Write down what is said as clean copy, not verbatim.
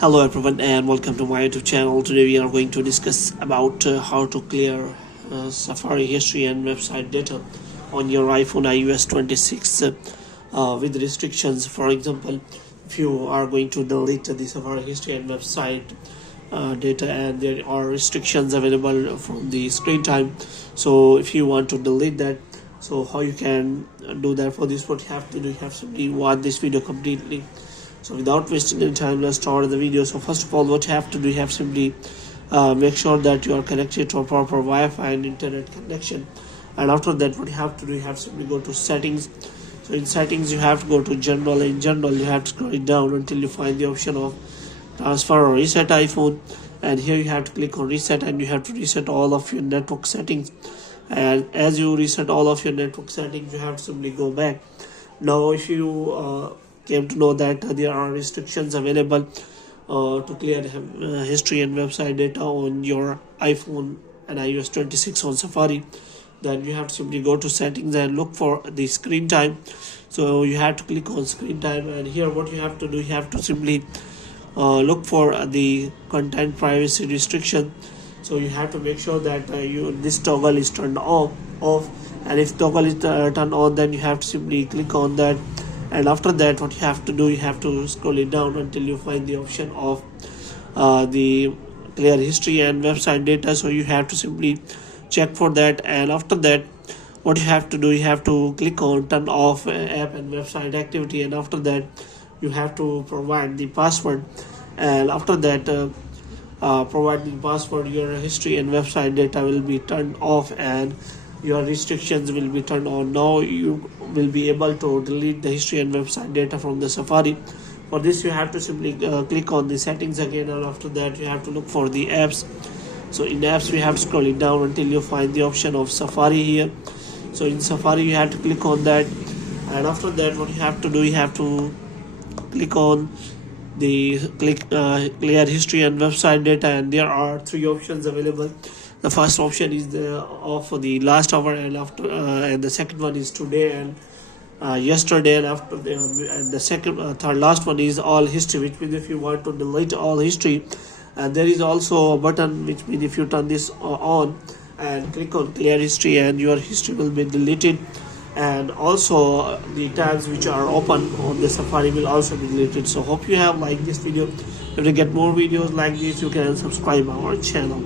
Hello everyone and welcome to my YouTube channel. Today we are going to discuss about how to clear Safari history and website data on your iPhone iOS 26 with restrictions. For example, if you are going to delete the Safari history and website data and there are restrictions available from the screen time, so if you want to delete that, so how you can do that? For this, what you have to do, you have to simply watch this video completely. So without wasting any time, let's start the video. So first of all, what you have to do, you have simply make sure that you are connected to a proper Wi-Fi and internet connection. And after that, what you have to do, you have simply go to settings. So in settings, you have to go to general. In general, you have to scroll it down until you find the option of transfer or reset iPhone. And here you have to click on reset, and you have to reset all of your network settings. And as you reset all of your network settings, you have to simply go back. Now if you came to know that there are restrictions available to clear history and website data on your iPhone and iOS 26 on Safari, then you have to simply go to settings and look for the screen time. So you have to click on screen time, and here what you have to do, you have to simply look for the content privacy restriction. So you have to make sure that this toggle is turned off, and if toggle is turned on, then you have to simply click on that. And after that, what you have to do, you have to scroll it down until you find the option of the clear history and website data. So you have to simply check for that, and after that, what you have to do, you have to click on turn off app and website activity, and after that you have to provide the password, and after that providing password, your history and website data will be turned off and your restrictions will be turned on. Now you will be able to delete the history and website data from the Safari. For this, you have to simply click on the settings again, and after that you have to look for the apps. So in apps, we have to scroll it down until you find the option of Safari here. So in Safari, you have to click on that, and after that, what you have to do, you have to click on the clear history and website data, and there are three options available. The first option is the of the last hour, and after and the second one is today and yesterday, and after and the third last one is all history, which means if you want to delete all history. And there is also a button, which means if you turn this on and click on clear history, and your history will be deleted, and also the tabs which are open on the Safari will also be deleted. So hope you have liked this video. If you get more videos like this, you can subscribe our channel.